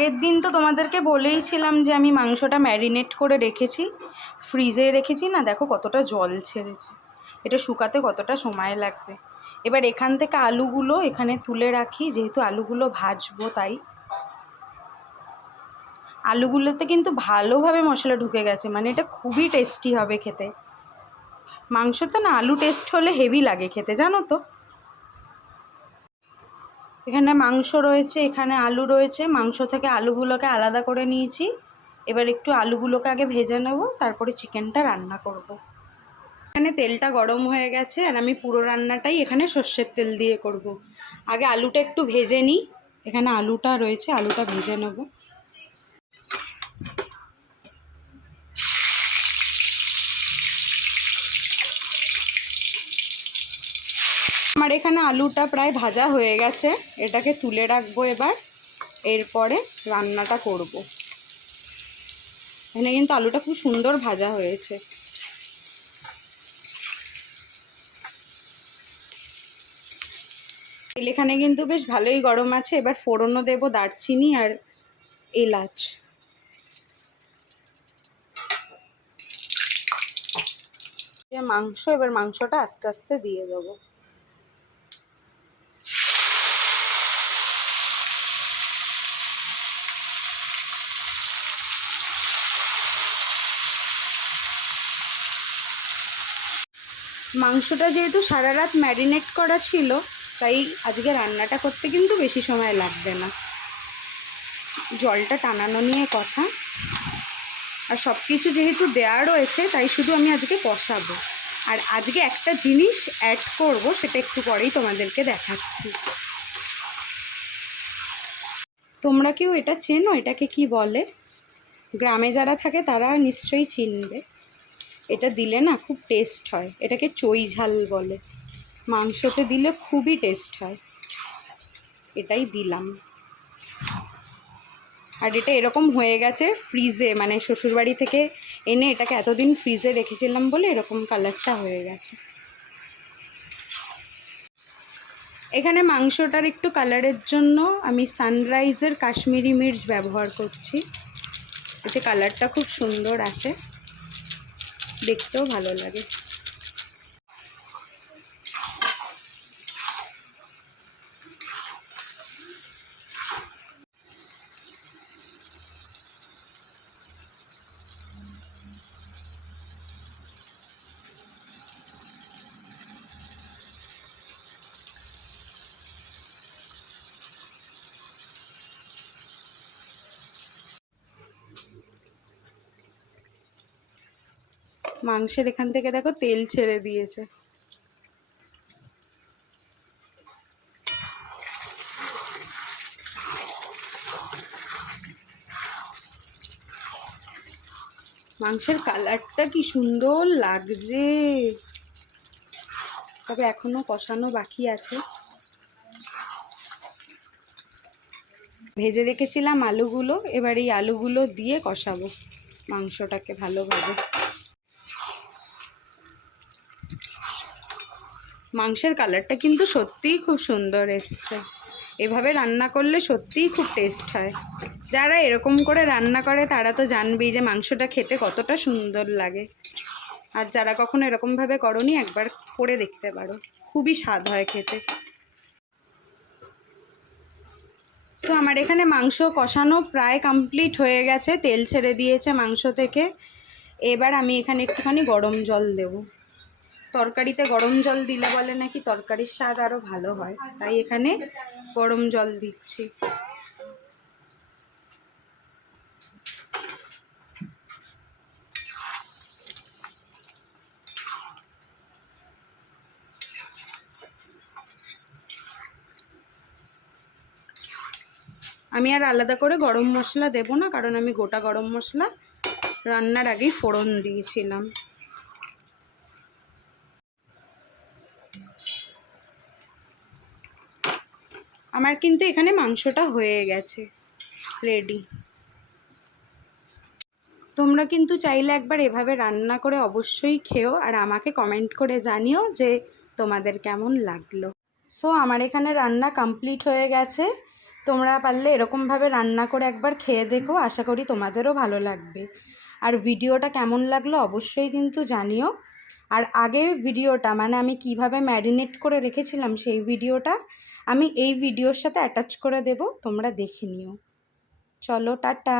আগের দিন তো তোমাদেরকে বলেইছিলাম যে আমি মাংসটা ম্যারিনেট করে রেখেছি, ফ্রিজে রেখেছি, না দেখো কতটা জল ছেড়েছে। এটা শুকাতে কতটা সময় লাগবে। এবার এখান থেকে আলুগুলো এখানে তুলে রাখি, যেহেতু আলুগুলো ভাজবো তাই। আলুগুলোতে কিন্তু ভালোভাবে মশলা ঢুকে গেছে মানে এটা খুবই টেস্টি হবে খেতে। মাংসতে না আলু টেস্ট হলে হেভি লাগে খেতে, জানো তো? এখানে মাংস রয়েছে, এখানে আলু রয়েছে মাংস থেকে আলুগুলোকে আলাদা করে নিয়েছি এবার একটু আলুগুলোকে আগে ভেজে নেব, তারপরে চিকেনটা রান্না করব। এখানে তেলটা গরম হয়ে গেছে, আর আমি পুরো রান্নাটাই এখানে সর্ষের তেল দিয়ে করব। আগে আলুটা একটু ভেজে নিই এখানে আলুটা রয়েছে, আলুটা ভেজে নেব আমার এখানে আলুটা প্রায় ভাজা হয়ে গেছে। এটাকে তুলে রাখব এবার। এরপরে রান্নাটা করব। এখানে কিন্তু আলুটা খুব সুন্দর ভাজা হয়েছে। এখানে কিন্তু বেশ ভালোই গরম আছে। এবার ফোড়নও দেবো দারচিনি আর এলাচ। মাংস, এবার মাংসটা আস্তে আস্তে দিয়ে দেবো। মাংসটা যেহেতু সারা রাত ম্যারিনেট করা ছিল, তাই আজকে রান্নাটা করতে কিন্তু বেশি সময় লাগবে না। জলটা টানানো নিয়ে কথা। আর সব কিছু যেহেতু দেওয়া রয়েছে, তাই শুধু আমি আজকে কষাবো। আর আজকে একটা জিনিস অ্যাড করব, সেটা একটু পরেই তোমাদেরকে দেখাচ্ছি। তোমরা কেউ এটা চেনো? এটাকে কি বলে? গ্রামে যারা থাকে, তারা নিশ্চয়ই চিনবে। এটা দিলে না খুব টেস্ট হয়। এটাকে চই ঝাল বলে। মাংসতে দিলে খুবই টেস্ট হয়। এটাই দিলাম। আর এটা এরকম হয়ে গেছে ফ্রিজে মানে শ্বশুরবাড়ি থেকে এনে এটাকে এতদিন ফ্রিজে রেখেছিলাম বলে এরকম কালারটা হয়ে গেছে। এখানে মাংসটার একটু কালারের জন্য আমি সানরাইজের কাশ্মীরি মির্চ ব্যবহার করছি। এতে কালারটা খুব সুন্দর আসে। দেখতেও ভালো লাগে। মাংসের এখান থেকে দেখো তেল ছেড়ে দিয়েছে। মাংসের কালারটা কি সুন্দর লাগছে। তবে এখনও কষানো বাকি আছে। ভেজে রেখেছিলাম আলুগুলো, এবার এই আলুগুলো দিয়ে কষাবো মাংসটাকে ভালোভাবে। মাংসের কালারটা কিন্তু সত্যিই খুব সুন্দর এসছে। এভাবে রান্না করলে সত্যিই খুব টেস্ট হয়। যারা এরকম করে রান্না করে, তারা তো জানবেই যে মাংসটা খেতে কতটা সুন্দর লাগে। আর যারা কখনো এরকমভাবে করনি, একবার করে দেখতে পারো। খুবই স্বাদ হয় খেতে। সো আমার এখানে মাংস কষানো প্রায় কমপ্লিট হয়ে গেছে। তেল ছেড়ে দিয়েছে মাংস থেকে। এবার আমি এখানে একটুখানি গরম জল দেবো। তরকারিতে গরম জল দিলে বলে নাকি তরকারির স্বাদ আরও ভালো হয়। তাই এখানে গরম জল দিচ্ছি। আমি আর আলাদা করে গরম মশলা দেবো না, কারণ আমি গোটা গরম মশলা রান্নার আগেই ফোড়ন দিয়েছিলাম। আমার কিন্তু এখানে মাংসটা হয়ে গেছে রেডি তোমরা কিন্তু চাইলে একবার এভাবে রান্না করে অবশ্যই খেও আর আমাকে কমেন্ট করে জানিও যে তোমাদের কেমন লাগল। সো আমার এখানে রান্না কমপ্লিট হয়ে গেছে। তোমরা পারলে এরকমভাবে রান্না করে একবার খেয়ে দেখো, আশা করি তোমাদেরও ভালো লাগবে। আর ভিডিওটা কেমন লাগল অবশ্যই কিন্তু জানিও। আর আগে ভিডিওটা মানে আমি কীভাবে ম্যারিনেট করে রেখেছিলাম সেই ভিডিওটা আমি এই ভিডিওর সাথে অ্যাটাচ করে দেব তোমরা দেখে নিও। চলো টাটা।